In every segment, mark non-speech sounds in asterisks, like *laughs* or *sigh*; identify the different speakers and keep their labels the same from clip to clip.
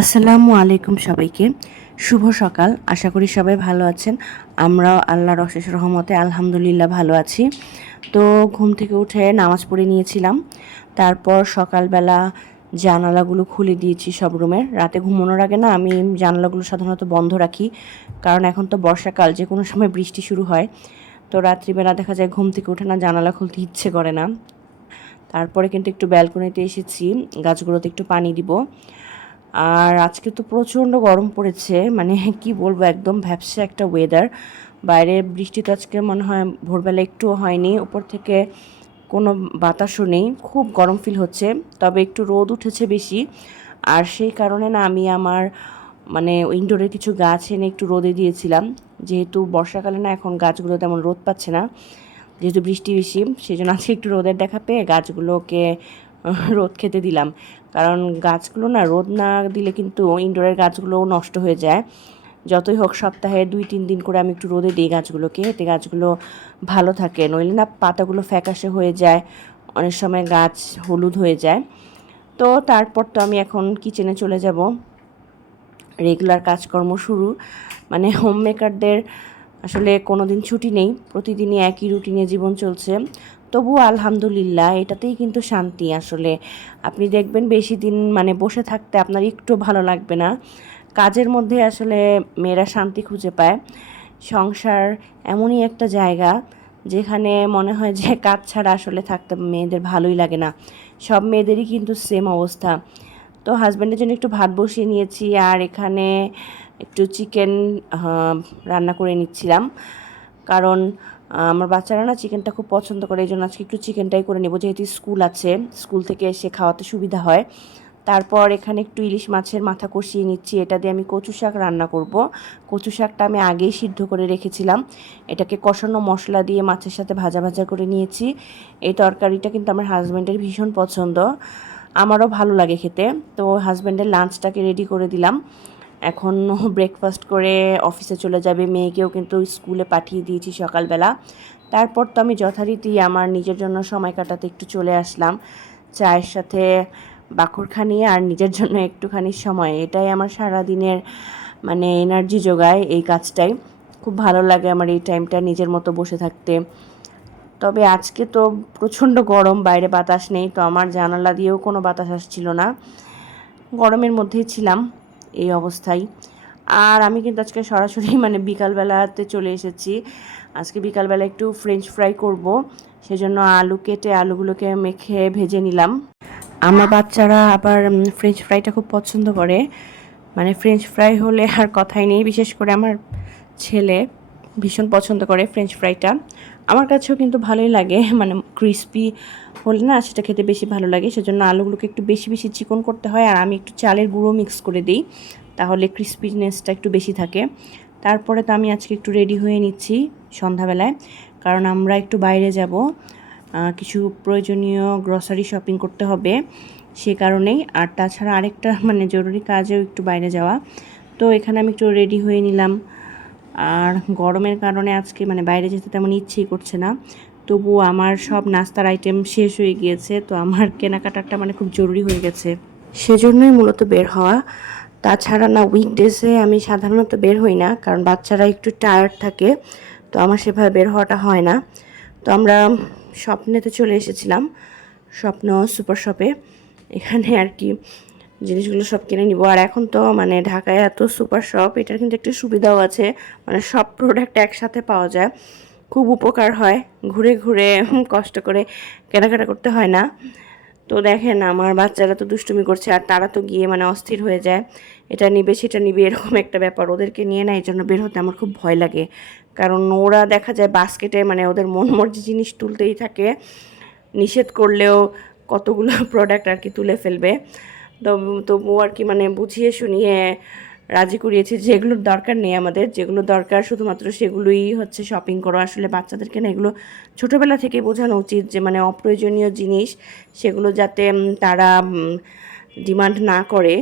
Speaker 1: আসসালামু আলাইকুম সবাইকে। শুভ সকাল। আশা করি সবাই ভালো আছেন। আমরাও আল্লাহর অশেষ রহমতে আলহামদুলিল্লাহ ভালো আছি। তো ঘুম থেকে উঠে নামাজ পড়ে নিয়েছিলাম। তারপর সকালবেলা জানালাগুলো খুলে দিয়েছি সব রুমের রাতে ঘুমানোর আগে না আমি জানালাগুলো সাধারণত বন্ধ রাখি। কারণ এখন তো বর্ষাকাল যে কোনো সময় বৃষ্টি শুরু হয়। তো রাত্রিবেলা দেখা যায় ঘুম থেকে উঠে না জানালা খুলতে ইচ্ছে করে না। তারপরে কিন্তু একটু ব্যালকনিতে এসেছি। গাছগুলোতে একটু পানি দিব। আর আজকে তো প্রচণ্ড গরম পড়েছে মানে কি বলব, একদম ভ্যাপসা একটা ওয়েদার বাইরে বৃষ্টি তো আজকে মনে হয় ভোরবেলা একটুও হয়নি উপর থেকে কোনো বাতাসও নেই, খুব গরম ফিল হচ্ছে, তবে একটু রোদ উঠেছে বেশি। আর সেই কারণে না আমি আমার মানে ইনডোরের কিছু গাছ এনে একটু রোদে দিয়েছিলাম, যেহেতু বর্ষাকালে না এখন গাছগুলো তেমন রোদ পাচ্ছে না, যেহেতু বৃষ্টি বেশি সেই জন্য আজকে একটু রোদের দেখা পেয়ে গাছগুলোকে রোদ খেতে দিলাম। কারণ গাছগুলো না রোদ না দিলে কিন্তু ইনডোরের গাছগুলোও নষ্ট হয়ে যায়। যতই হোক সপ্তাহে দুই, তিন দিন করে আমি একটু রোদে দিই গাছগুলোকে, এতে গাছগুলো ভালো থাকে। নইলে না পাতাগুলো ফ্যাকাশে হয়ে যায়, অনেক সময় গাছ হলুদ হয়ে যায়। তো তারপর তো আমি এখন কিচেনে চলে যাব। রেগুলার কাজকর্ম শুরু। মানে হোম মেকারদের আসলে কোনো দিন ছুটি নেই। প্রতিদিনই একই রুটিনে জীবন চলছে। তবু আলহামদুলিল্লাহ, এটাতেই কিন্তু শান্তি আসলে। আপনি দেখবেন বেশি দিন মানে বসে থাকতে আপনার একটু ভালো লাগবে না। কাজের মধ্যে আসলে মেয়েরা শান্তি খুঁজে পায়। সংসার এমনই একটা জায়গা যেখানে মনে হয় যে *laughs* কাজ ছাড়া আসলে থাকতে মেয়েদের ভালোই লাগে না। সব মেয়েদেরই কিন্তু সেম অবস্থা। তো হাজব্যান্ডের জন্য একটু ভাত বসিয়ে নিয়েছি আর এখানে একটু চিকেন রান্না করে নিচ্ছিলাম। কারণ আমার বাচ্চারা না চিকেনটা খুব পছন্দ করে এই জন্য আজকে একটু চিকেনটাই করে নেব। যেহেতু স্কুল আছে, স্কুল থেকে এসে খাওয়াতে সুবিধা হয়। তারপর এখানে একটু ইলিশ মাছের মাথা কষিয়ে নিচ্ছি, এটা দিয়ে আমি কচু শাক রান্না করব। কচু শাকটা আমি আগেই সিদ্ধ করে রেখেছিলাম। এটাকে কষানো মশলা দিয়ে মাছের সাথে ভাজা ভাজা করে নিয়েছি। এই তরকারিটা কিন্তু আমার হাজব্যান্ডের ভীষণ পছন্দ। আমারও ভালো লাগে খেতে। তো হাজব্যান্ডের লাঞ্চটাকে রেডি করে দিলাম। এখন *laughs* ব্রেকফাস্ট করে অফিসে চলে যাবে। মেয়েকেও কিন্তু স্কুলে পাঠিয়ে দিয়েছি সকালবেলা। তারপর তো আমি যথারীতি আমার নিজের জন্য সময় কাটাতে একটু চলে আসলাম। চায়ের সাথে বাকরখা নিয়ে আর নিজের জন্য *laughs* একটুখানি সময়। এটাই আমার সারা দিনের মানে এনার্জি যোগায় এই কাজটাই। খুব ভালো লাগে আমার এই টাইমটা নিজের মতো বসে থাকতে। তবে আজকে তো প্রচণ্ড গরম, বাইরে বাতাস নেই। তো আমার জানালা দিয়েও কোনো বাতাস আসছিল না। গরমের মধ্যেই ছিলাম। এই অবস্থায়। আর আমি কিন্তু আজকে সরাসরি *laughs* মানে বিকালবেলাতে চলে এসেছি। আজকে বিকালবেলা একটু ফ্রেঞ্চ ফ্রাই করব। সেজন্য আলু কেটে আলুগুলোকে মেখে ভেজে নিলাম। আমার বাচ্চারা আবার ফ্রেঞ্চ ফ্রাইটা খুব পছন্দ করে। মানে ফ্রেঞ্চ ফ্রাই হলে আর কথাই নেই। বিশেষ করে আমার ছেলে ভীষণ পছন্দ করে ফ্রেঞ্চ ফ্রাইটা আমার কাছেও কিন্তু ভালোই লাগে মানে ক্রিস্পি হলে না সেটা খেতে বেশি ভালো লাগে, সেজন্য আলুগুলোকে একটু বেশি বেশি চিকন করতে হয়, আর আমি একটু চালের গুঁড়ো মিক্স করে দিই, তাহলে ক্রিস্পিনেসটা একটু বেশি থাকে। তারপরে তো আমি আজকে একটু রেডি হয়ে নিচ্ছি সন্ধ্যাবেলায়, কারণ আমরা একটু বাইরে যাব কিছু প্রয়োজনীয় গ্রসারি শপিং করতে হবে, সে কারণেই, আর তাছাড়া আরেকটা মানে জরুরি কাজেও একটু বাইরে যাওয়া। তো এখানে আমি একটু রেডি হয়ে নিলাম আর গরমের কারণে আজকে মানে বাইরে যেতে তেমন ইচ্ছেই করছে না। তবু আমার সব নাস্তার আইটেম শেষ হয়ে গিয়েছে, তো আমার কেনাকাটাটা মানে খুব জরুরি হয়ে গেছে। সেজন্যই মূলত বের হওয়া। তাছাড়া না উইকডেজে আমি সাধারণত বের হই না, কারণ বাচ্চারা একটু টায়ার্ড থাকে, তো আমার সেভাবে বের হওয়াটা হয় না। তো আমরা স্বপ্নেতে চলে এসেছিলাম, স্বপ্ন সুপার শপে। এখানে আর কি জিনিসগুলো সব কিনে নিব। আর এখন তো মানে ঢাকায় এত সুপার শপ এটার কিন্তু একটু সুবিধাও আছে। মানে সব প্রোডাক্ট একসাথে পাওয়া যায়। খুব উপকার হয়। ঘুরে ঘুরে কষ্ট করে কেনাকাটা করতে হয় না। তো দেখেন, আমার বাচ্চারা তো দুষ্টুমি করছে, আর তারা তো গিয়ে মানে অস্থির হয়ে যায়। এটা নিবে, সেটা নিবে, এরকম একটা ব্যাপার। ওদেরকে নিয়ে না এই জন্য বের হতে আমার খুব ভয় লাগে। কারণ ওরা দেখা যায় বাস্কেটে মানে ওদের মন মর্জি জিনিস তুলতেই থাকে। নিষেধ করলেও কতগুলো প্রোডাক্ট আর কি তুলে ফেলবে। তবু আর কি মানে বুঝিয়ে শুনিয়ে রাজি করিয়েছি। যেগুলোর দরকার নেই আমাদের, যেগুলো দরকার শুধুমাত্র সেগুলোই হচ্ছে শপিং করো। আসলে বাচ্চাদেরকে না এগুলো ছোটোবেলা থেকে বোঝানো উচিত যে মানে অপ্রয়োজনীয় জিনিস, সেগুলো যাতে তারা ডিমান্ড না করে।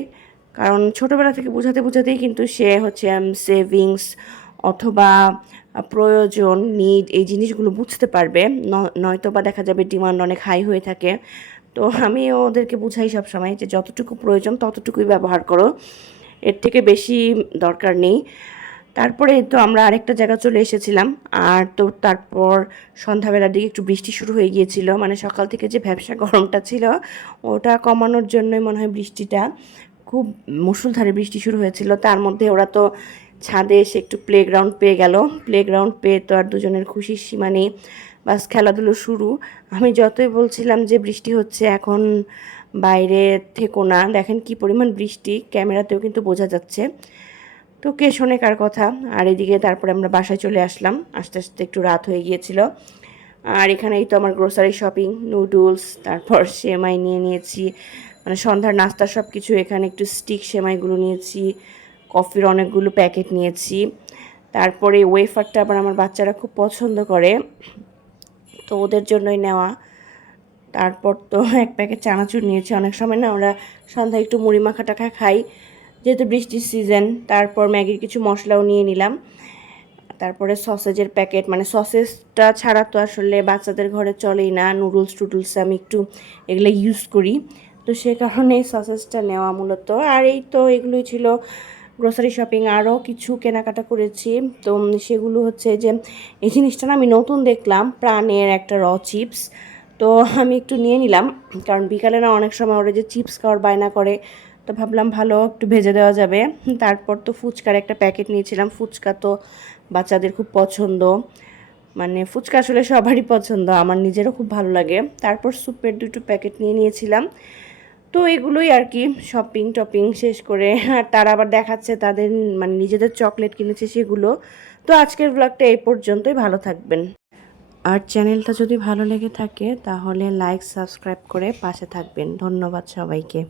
Speaker 1: কারণ ছোটোবেলা থেকে বোঝাতে বোঝাতেই কিন্তু সে হচ্ছে সেভিংস অথবা প্রয়োজন নিড এই জিনিসগুলো বুঝতে পারবে। নয়তো বা দেখা যাবে ডিমান্ড অনেক হাই হয়ে থাকে। তো আমি ওদেরকে বুঝাই সব সময় যে যতটুকু প্রয়োজন ততটুকুই ব্যবহার করো। এর থেকে বেশি দরকার নেই। তারপরে তো আমরা আরেকটা জায়গা চলে এসেছিলাম। আর তো তারপর সন্ধ্যাবেলার দিকে একটু বৃষ্টি শুরু হয়ে গিয়েছিল। মানে সকাল থেকে যে ভ্যাবসা গরমটা ছিল, ওটা কমানোর জন্যই মনে হয় বৃষ্টিটা খুব মুসুলধারে বৃষ্টি শুরু হয়েছিল। তার মধ্যে ওরা তো ছাদে এসে একটু প্লেগ্রাউন্ড পেয়ে গেল। প্লেগ্রাউন্ড পেয়ে তো আর দুজনের খুশির সীমা নেই। বাস খেলাধুলো শুরু। আমি যতই বলছিলাম যে বৃষ্টি হচ্ছে এখন বাইরে থেকো না, দেখেন কি পরিমাণ বৃষ্টি, ক্যামেরাতেও কিন্তু বোঝা যাচ্ছে। তো কে শোনে কার কথা? আর এদিকে তারপরে আমরা বাসায় চলে আসলাম। আস্তে আস্তে একটু রাত হয়ে গিয়েছিল। আর এখানেই তো আমার গ্রোসারি শপিং নুডলস তারপর সেমাই নিয়ে নিয়েছি। মানে সন্ধ্যার নাস্তা সব কিছু এখানে একটু স্টিক সেমাইগুলো নিয়েছি কফির অনেকগুলো প্যাকেট নিয়েছি। তারপরে ওয়েফারটা আবার আমার বাচ্চারা খুব পছন্দ করে। তো ওদের জন্যই নেওয়া। তারপর তো এক প্যাকেট চানাচুর নিয়েছি অনেক সময়, না? আমরা সন্ধ্যায় একটু মুড়ি মাখা টাখা খাই, যেহেতু বৃষ্টির সিজন তারপর ম্যাগির কিছু মশলাও নিয়ে নিলাম। তারপরে সসেজের প্যাকেট মানে সসেজটা ছাড়া তো আসলে বাচ্চাদের ঘরে চলেই না নুডলস টুডলস আমি একটু এগুলো ইউজ করি। তো সে কারণে সসেজটা নেওয়া মূলত। আর এই তো এগুলোই ছিল গ্রোসারি শপিং আরও কিছু কেনাকাটা করেছি। তো সেগুলো হচ্ছে যে, এই জিনিসটা না আমি নতুন দেখলাম, প্রাণের একটা র চিপস তো আমি একটু নিয়ে নিলাম, কারণ বিকালে না অনেক সময় ওরা যে চিপস খাওয়ার বায়না করে, তো ভাবলাম ভালো একটু ভেজে দেওয়া যাবে। তারপর তো ফুচকার একটা প্যাকেট নিয়েছিলাম, ফুচকা তো বাচ্চাদের খুব পছন্দ। মানে ফুচকা আসলে সবারই পছন্দ, আমার নিজেরও খুব ভালো লাগে। তারপর স্যুপের দুটো প্যাকেট নিয়ে নিয়েছিলাম। তো এগুলোই আর কি শপিং টপিং শেষ করে। আর তারা আবার দেখাচ্ছে তাদের মানে নিজেদের চকলেট কিনেছে সেগুলো। তো আজকের ব্লগটা এই পর্যন্তই, ভালো থাকবেন। আর চ্যানেলটা যদি ভালো লেগে থাকে, তাহলে লাইক সাবস্ক্রাইব করে পাশে থাকবেন। ধন্যবাদ সবাইকে।